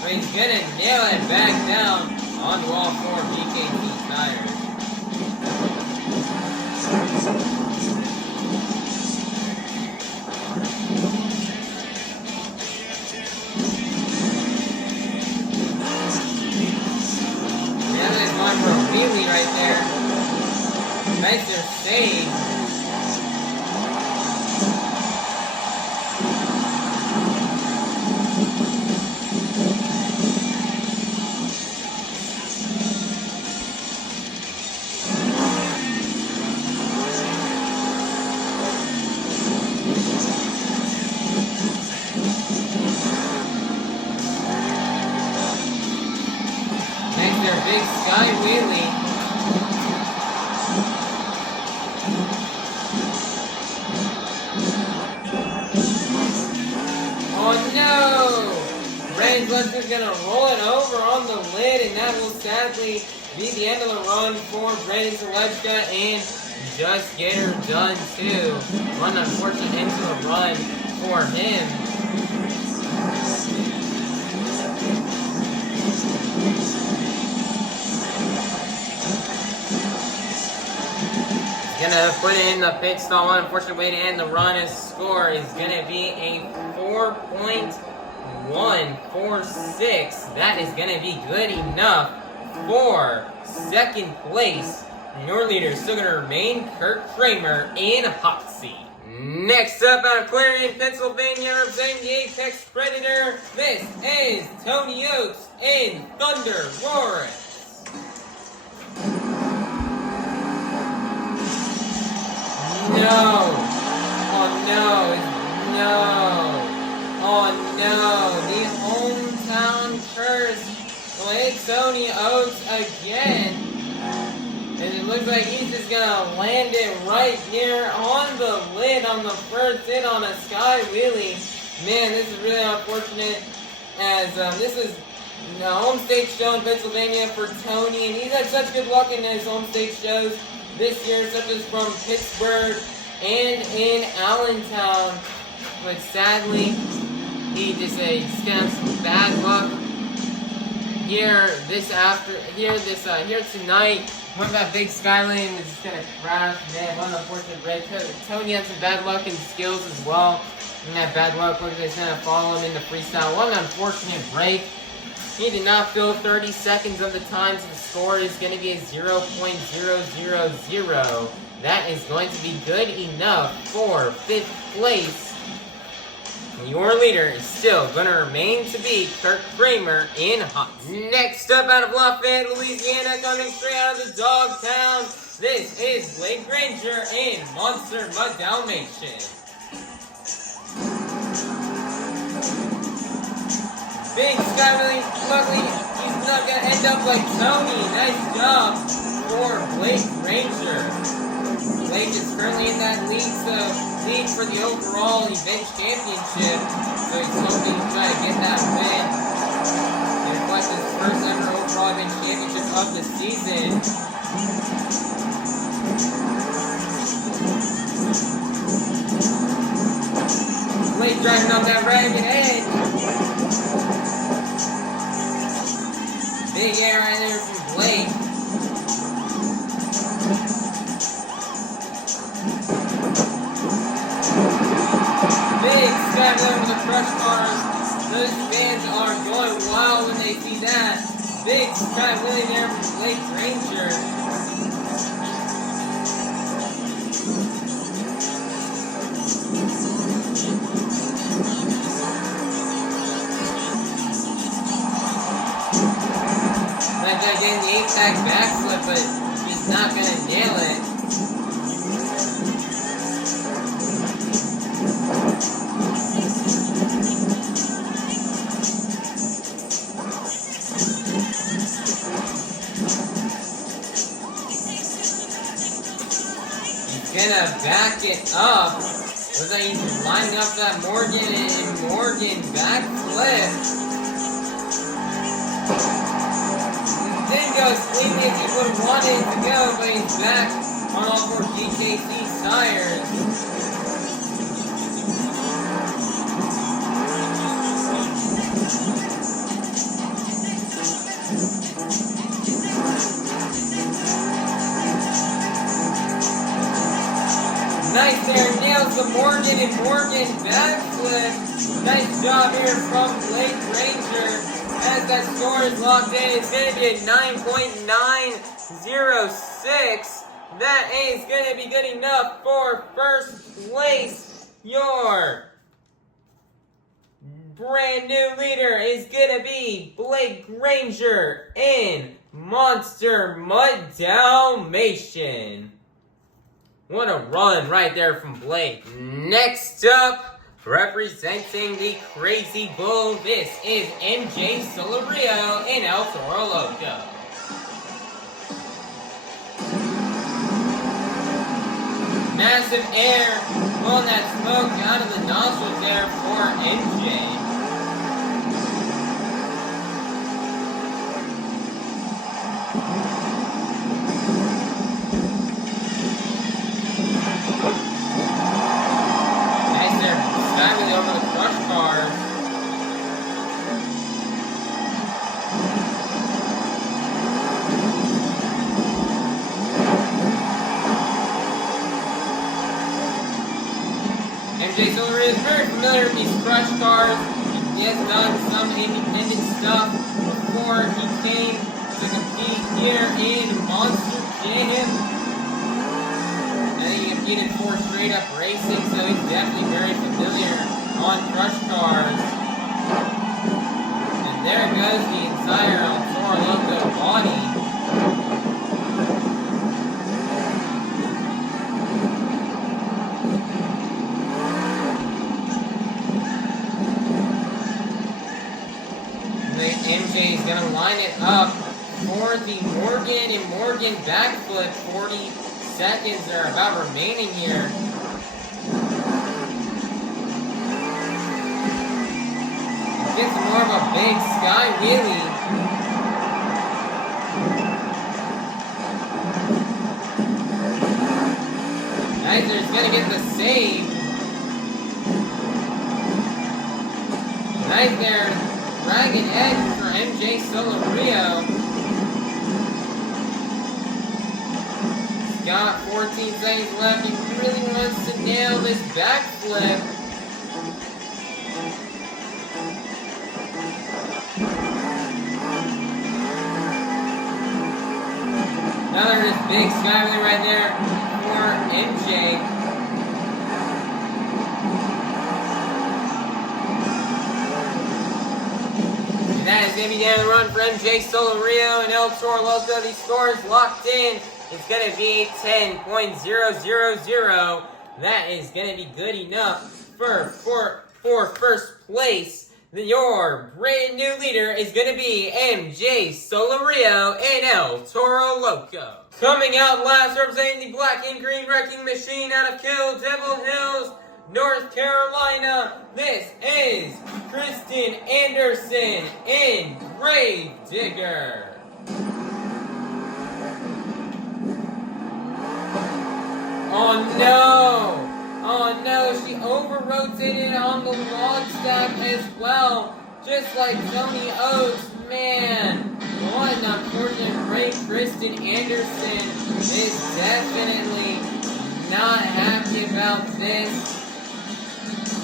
But he's gonna nail it back down onto all four BKT tires. Yeah, that's going for a wheelie right there. Nice there save. Big sky wheelie. Oh no! Brandan is gonna roll it over on the lid, and that will sadly be the end of the run for Brandan Tulachka and Just Get Her Done Too. One unfortunate end to the run for him. Gonna put it in the pit stall. One unfortunate way to end the run. His score is gonna be a 4.146. That is gonna be good enough for second place. Your leader is still gonna remain Kraehmer in Ochs. Next up out of Clarion, Pennsylvania, representing the Apex Predator, this is Tony Ochs in ThunderROARus. No! Oh no! No! Oh no! The hometown curse will hit Tony Ochs again. And it looks like he's just gonna land it right here on the lid on the first hit on a sky wheelie. Man, this is really unfortunate, as this is the home state show in Pennsylvania for Tony, and he's had such good luck in his home state shows this year, such as from Pittsburgh and in Allentown. But sadly, he just got some bad luck here tonight. Went that big skyline and was just gonna crash. Man, what an unfortunate break. Tony had some bad luck and skills as well. And that bad luck look is gonna follow him in the freestyle. What an unfortunate break. He did not fill 30 seconds of the time, so the score is going to be a 0.000. That is going to be good enough for 5th place. Your leader is still going to remain to be Kraehmer in Ochs. Next up out of Lafayette, Louisiana, coming straight out of the dog town, this is Granger in Monster Mutt Dalmatian. Big Sky Willie, luckily he's not going to end up like Tony. Nice job for Granger. Blake is currently in that lead for the overall event championship. So he's hoping to try to get that win and reflect his first ever overall event championship of the season. Blake driving up that ragged edge. Big air right there from Blake. Big step over the crush cars. Those fans are going wild when they see that. Big Sky Willie there from Granger. Getting the 8-tag backflip, but he's not going to nail it. He's going to back it up. Looks like he's lining up that Mohegan backflip. Didn't go as cleanly as he would have wanted it to go, but he's back on all 4 GKC tires. Nice there, nails the Mohegan backflip. Nice job here from Granger. As that score is locked in, it's going to be a 9.906. That is going to be good enough for 1st place. Your brand new leader is going to be Granger in Monster Mutt Dalmatian. What a run right there from Blake. Next up, representing the Crazy Bull, this is MJ Solorio in El Toro Loco. Massive air blowing that smoke out of the nostrils there for MJ. Over the crush cars. MJ Solorio is very familiar with these crush cars. He has done some independent stuff before he came to compete here in Monster Jam. He competed 4 straight up racing, so he's definitely very familiar on crush cars. And there goes the entire Toro Loco body. MJ is going to line it up for the Mohegan backflip. 40 seconds are about remaining here. Gets more of a big sky wheelie. Kaiser's gonna get the save. Right there, dragging edge for MJ Solorio. Got 14 seconds left. He really wants to nail this backflip. Big skywheelie right there for MJ. And that is going to be the end of the run for MJ, Solorio, and Toro Loco. These scores locked in. It's going to be 10.000. That is going to be good enough for first place. Your brand new leader is going to be MJ Solorio and Toro Loco. Coming out last, representing the black and green wrecking machine out of Kill Devil Hills, North Carolina. This is Krysten Anderson in Granger. Oh no! Oh no, she over-rotated on the log stack as well, just like Tony Oaks. Man, what an unfortunate break. Krysten Anderson is definitely not happy about this.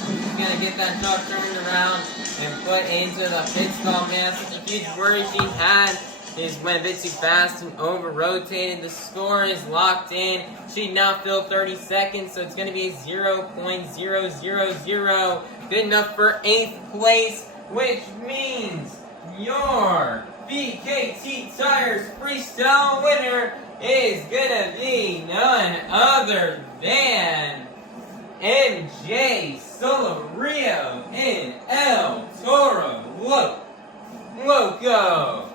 She's gonna get that truck turned around and put into the pit stop. Man, such a huge worry she had. She just went a bit too fast and over-rotated. The score is locked in. She now filled 30 seconds, so it's going to be 0.000. Good enough for 8th place, which means your BKT Tires Freestyle winner is going to be none other than MJ Solorio and Toro Loco.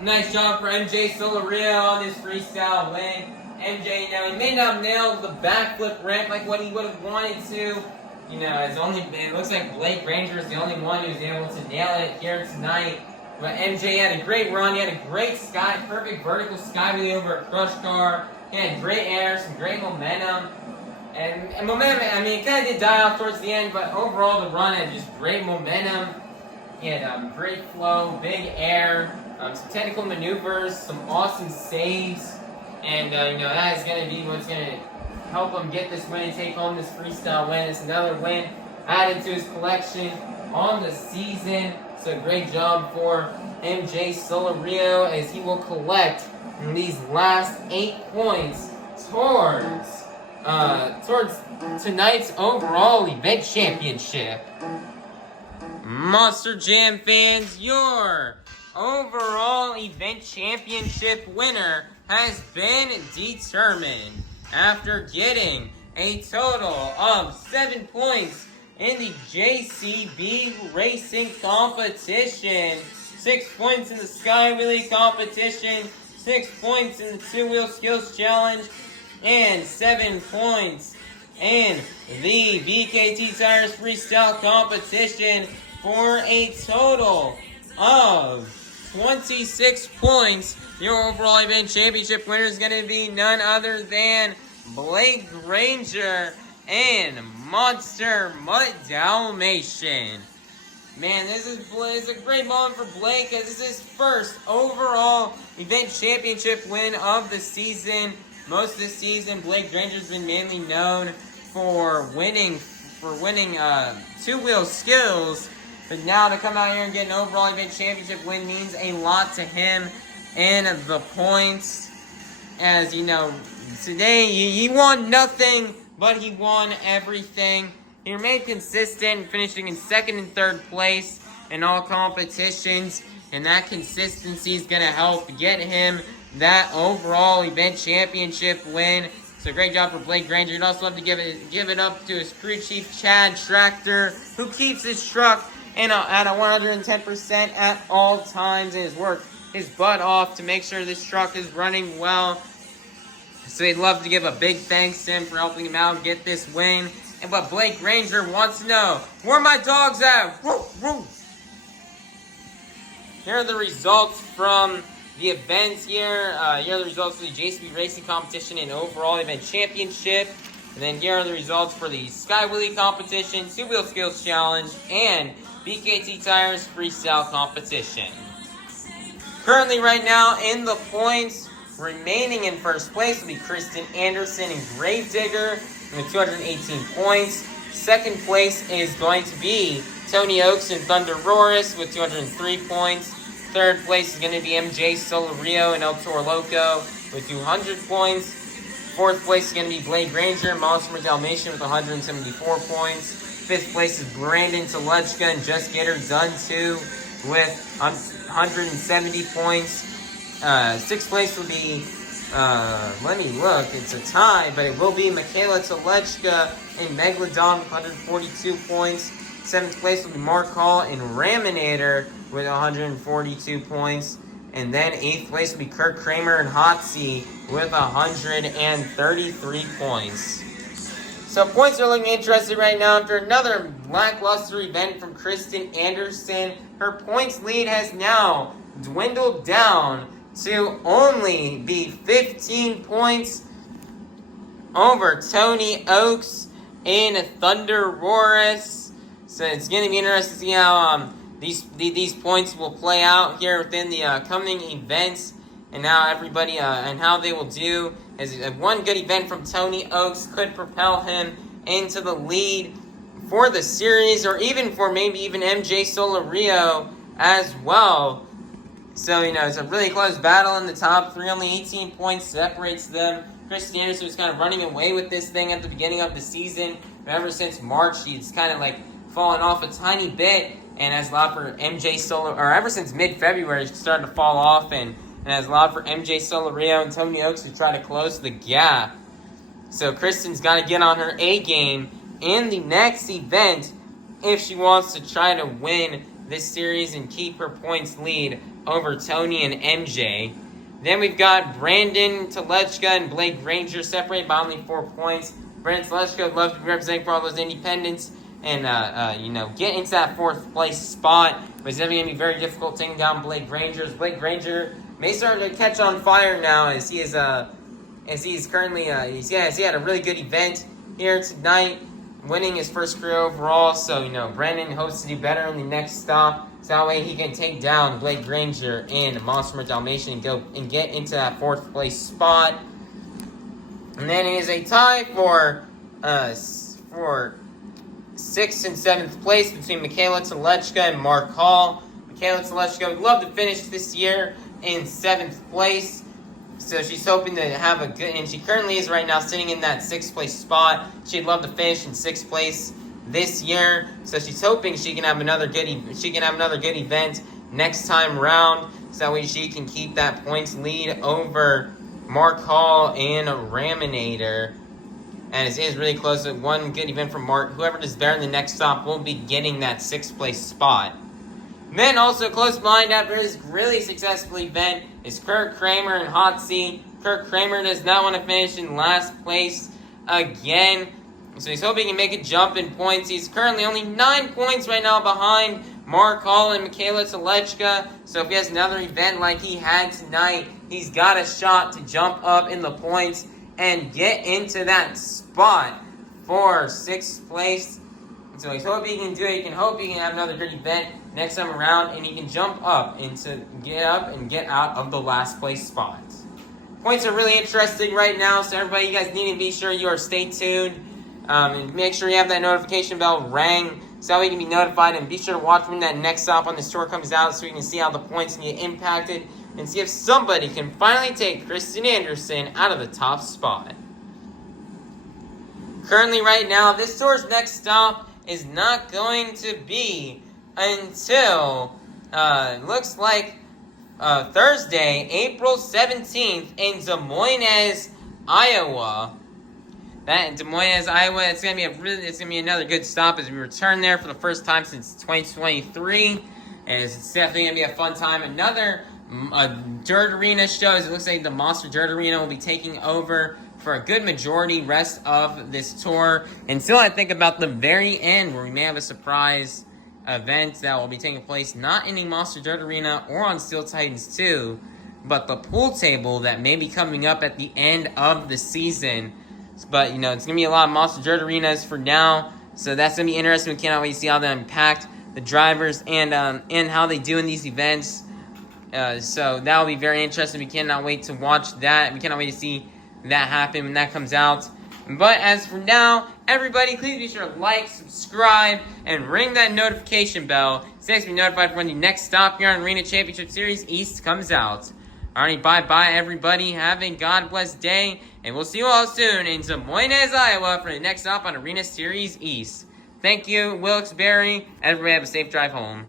Nice job for MJ Solorio on this freestyle win. MJ, now he may not nail the backflip ramp like what he would have wanted to. You know, it looks like Blake Granger is the only one who's able to nail it here tonight. But MJ had a great run. He had a great perfect vertical skywheelie over a crush car. He had great air, some great momentum. And momentum, I mean, it kind of did die off towards the end, but overall the run had just great momentum. He had great flow, big air. Some technical maneuvers, some awesome saves, and you know, that is going to be what's going to help him get this win and take home this freestyle win. It's another win added to his collection on the season. So great job for MJ Solorio as he will collect these last 8 points towards tonight's overall event championship. Monster Jam fans, your overall event championship winner has been determined after getting a total of 7 points in the JCB racing competition, 6 points in the Skywheelie competition, 6 points in the two-wheel skills challenge, and 7 points in the BKT Tires Freestyle competition for a total of 26 points. Your overall event championship winner is going to be none other than Blake Granger and Monster Mutt Dalmatian. Man, this is a great moment for Blake as this is his first overall event championship win of the season. Most of the season, Blake Granger's been mainly known for winning two-wheel skills. But now to come out here and get an overall event championship win means a lot to him and the points. As you know, today he won nothing, but he won everything. He remained consistent, finishing in 2nd and 3rd place in all competitions. And that consistency is going to help get him that overall event championship win. So great job for Blake Granger. I'd also love to give it up to his crew chief, Chad Tractor, who keeps his truck at a 110% at all times and has worked his butt off to make sure this truck is running well. So he'd love to give a big thanks to him for helping him out get this win. And but Blake Granger wants to know, where are my dogs at? Woo, woo. Here are the results from the events here. Here are the results for the JCB Racing Competition and overall event championship. And then here are the results for the Skywheelie Competition, Two-Wheel Skills Challenge, and BKT Tires Freestyle Competition. Currently right now in the points, remaining in first place will be Krysten Anderson and Gravedigger with 218 points. Second place is going to be Tony Ochs and ThunderROARus with 203 points. Third place is going to be MJ Solorio and Toro Loco with 200 points. Fourth place is going to be Blade Granger, Monster Dalmatian with 174 points. Fifth place is Brandan Tulachka and Just Get Her Done 2 with 170 points. Sixth place will be, let me look, it's a tie, but it will be Mikayla Tulachka and Megalodon with 142 points. Seventh place will be Mark Hall and Raminator with 142 points. And then 8th place will be Kraehmer and Ochs with 133 points. So points are looking interesting right now after another lackluster event from Krysten Anderson. Her points lead has now dwindled down to only be 15 points over Tony Ochs in ThunderROARus. So it's going to be interesting to see how these points will play out here within the coming events, and how everybody and how they will do. As one good event from Tony Ochs could propel him into the lead for the series, or even for maybe even MJ Solorio as well. So it's a really close battle in the top three. Only 18 points separates them. Krysten Anderson was kind of running away with this thing at the beginning of the season, but ever since March, she's kind of like fallen off a tiny bit. And has allowed for MJ Solorio, or ever since mid-February, she started to fall off, and has allowed for MJ Solorio and Tony Ochs to try to close the gap. So Krysten's got to get on her A game in the next event if she wants to try to win this series and keep her points lead over Tony and MJ. Then we've got Brandan Tulachka and Blade Granger separated by only 4 points. Brandan Tulachka would love to be representing for all those independents and, get into that 4th place spot. But it's definitely going to be very difficult taking down Blade Granger. Blade Granger may start to catch on fire now as he is, he's currently, he had a really good event here tonight, winning his first career overall. So, Brandan hopes to do better in the next stop. So that way he can take down Blade Granger in Monster Dalmatian and get into that 4th place spot. And then it is a tie for 6th and 7th place between Mikayla Tulachka and Mark Hall. Mikayla Tulachka would love to finish this year in 7th place. So she's hoping to have a good, and she currently is right now sitting in that 6th place spot. She'd love to finish in 6th place this year. So she's hoping she can have another good event next time round. So that way she can keep that points lead over Mark Hall and Raminator. And it is really close. One good event from Mark. Whoever does better in the next stop will be getting that 6th place spot. Then also close behind after his really successful event is Kraehmer and Ochs. Kraehmer does not want to finish in last place again. So he's hoping he can make a jump in points. He's currently only 9 points right now behind Mark Hall and Mikayla Tulachka. So if he has another event like he had tonight, he's got a shot to jump up in the points and get into that spot for 6th place. So he's hoping he can do it. He can hope he can have another good event next time around, and he can jump up and get out of the last place spot. Points are really interesting right now, so everybody, you guys need to be sure you are stay tuned. And make sure you have that notification bell rang so you can be notified, and be sure to watch when that next stop on this tour comes out so you can see how the points can get impacted and see if somebody can finally take Krysten Anderson out of the top spot. Currently right now, this tour's next stop is not going to be until, looks like Thursday, April 17th in Des Moines, Iowa. That in Des Moines, Iowa, it's gonna be another good stop as we return there for the first time since 2023, and it's definitely gonna be a fun time. Another dirt arena show. It looks like the Monster Dirt Arena will be taking over for a good majority rest of this tour until I think about the very end, where we may have a surprise event that will be taking place not in the Monster Dirt Arena or on Steel Titans 2, but the pool table that may be coming up at the end of the season. But, it's going to be a lot of Monster Dirt Arenas for now, so that's going to be interesting. We cannot wait to see how they impact the drivers and how they do in these events. So that will be very interesting. We cannot wait to watch that. We cannot wait to see that happen when that comes out. But as for now, everybody, please be sure to like, subscribe, and ring that notification bell so you can be notified for when the next stop here on Arena Championship Series East comes out. Alright, bye-bye, everybody. Have a God-blessed day. And we'll see you all soon in Des Moines, Iowa for the next stop on Arena Series East. Thank you, Wilkes Barre. Everybody have a safe drive home.